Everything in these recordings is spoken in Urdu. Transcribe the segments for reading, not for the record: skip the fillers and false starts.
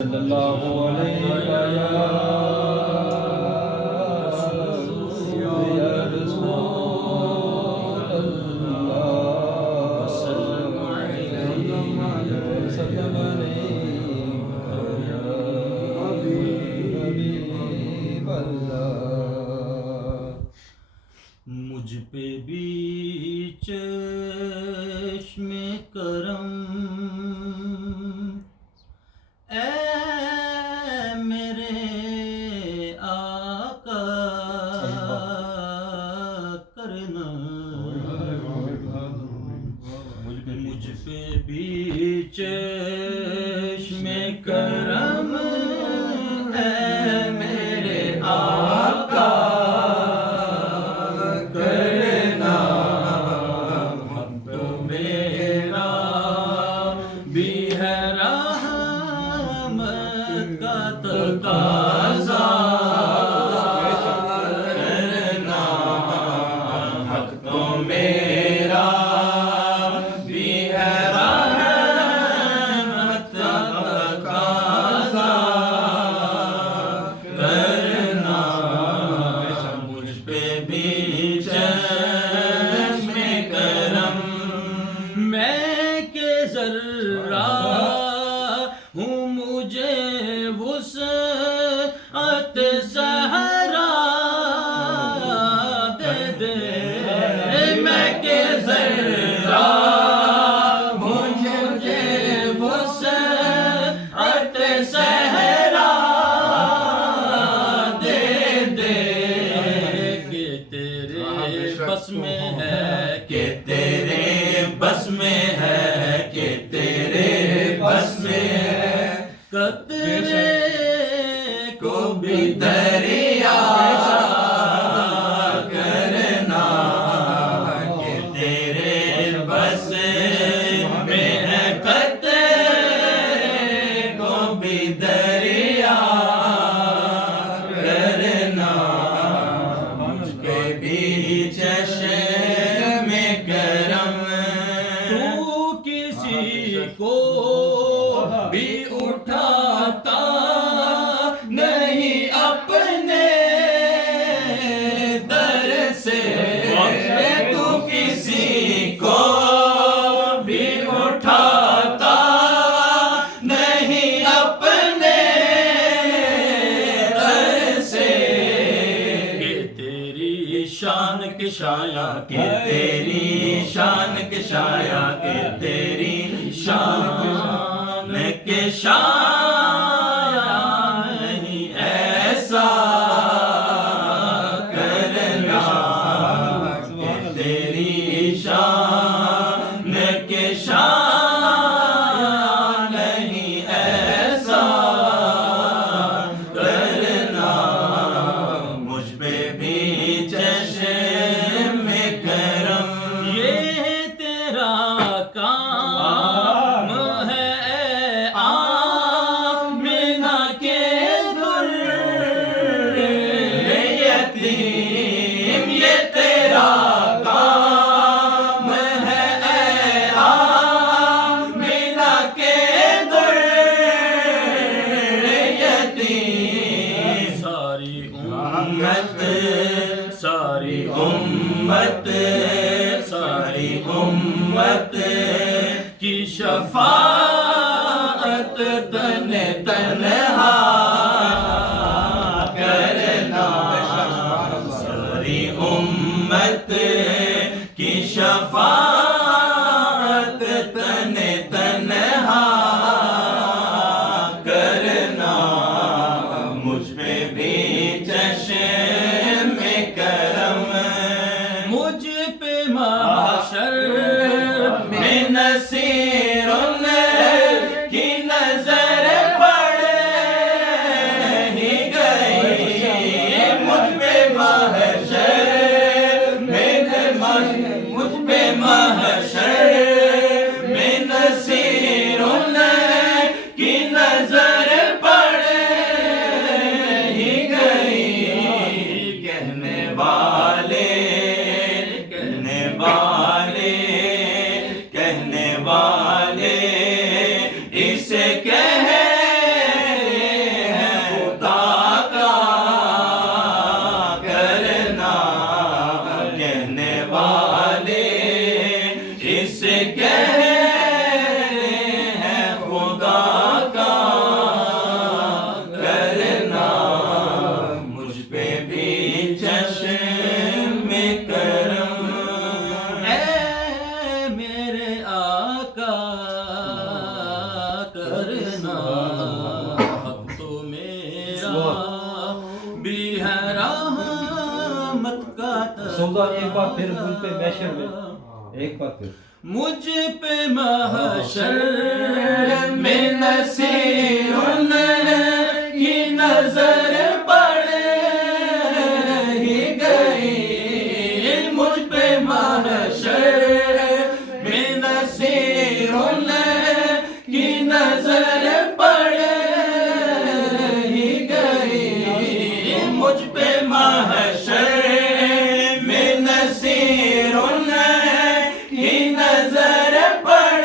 صلی اللہ علیہ یا رسول اللہ وسلم علیہ وسلم یا حبیب اللہ۔ مجھ پہ بھی چشم کرم اے میرے آقا کرنا، مجھ پہ بھی چشم کرم اے میرے آقا کرنا، ہم تو میرا بھی ہے تقاضا کرنا، حق تو میرا بھی ہے رحمت کا تقاضا کرنا، مجھ پہ بھی چشم کرم، میں کہ ذرہ ہوں مجھے وسعت صحرا دے دے، میں کہ ذرہ ہوں مجھے وسعت صحرا دے دے، کہ تیرے بس میں ہے، کہ تیرے بس میں ہے، کہ تیرے بس میں ہے، قطرے کو بھی دریا کرنا، کہ تیرے بس میں ہے، قطرے کو بھی دریا کرنا، مجھ پہ بھی چشم کرم، تو کسی کو بھی اٹھاتا نہیں اپنے در سے، تو کسی کو بھی اٹھاتا نہیں اپنے در سے، کہ تیری شان کشایا، کہ تیری شان کشایا، کہ تیری شان کے شان نہیں ایسا کرنا، کہ تیری شان کے شان نہیں ایسا کرنا، مجھ پہ بھی چشم کرم، یہ تیرا کام ہے آمنہ کے در یتیم، یہ تیرا کام ہے آمنہ کے در یتیم، ساری امت ساری امت ساری امت کی شفاعت تن تنہا کرنا، ساری امت کی شفاعت تن تنہا کرنا، مجھ پہ بھی چشم کرم، مجھ پہ محشر میں نصیرن کی نظر پڑے سولہ ایک بار پھر مجھ پہ محشر میں ایک بار پھر مجھ پہ محشر میں نصیرن کی نظر پڑ ہی گئی مجھ پہ محشر میں نصیرن کی نظر پڑ ہی گئی مجھ پہ محشر میں نصیرن کی نظر پڑ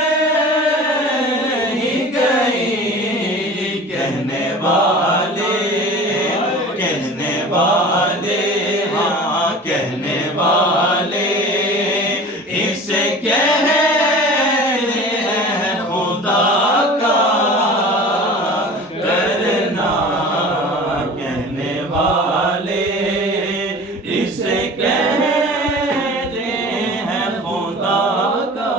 ہی گئی کہنے والے ہاں کہنے والے اسے خدا کا کرنا کہنے والے اسے کہتے ہیں خدا کا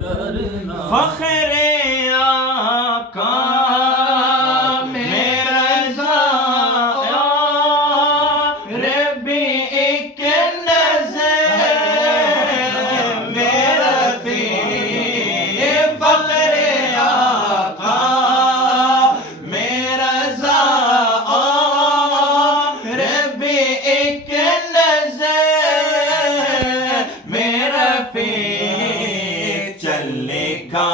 کرنا فخر آقا میرا ربی ایک نظر میرا فی فخر آقا میرا ربی ایک نظر میرا فی چلنے کا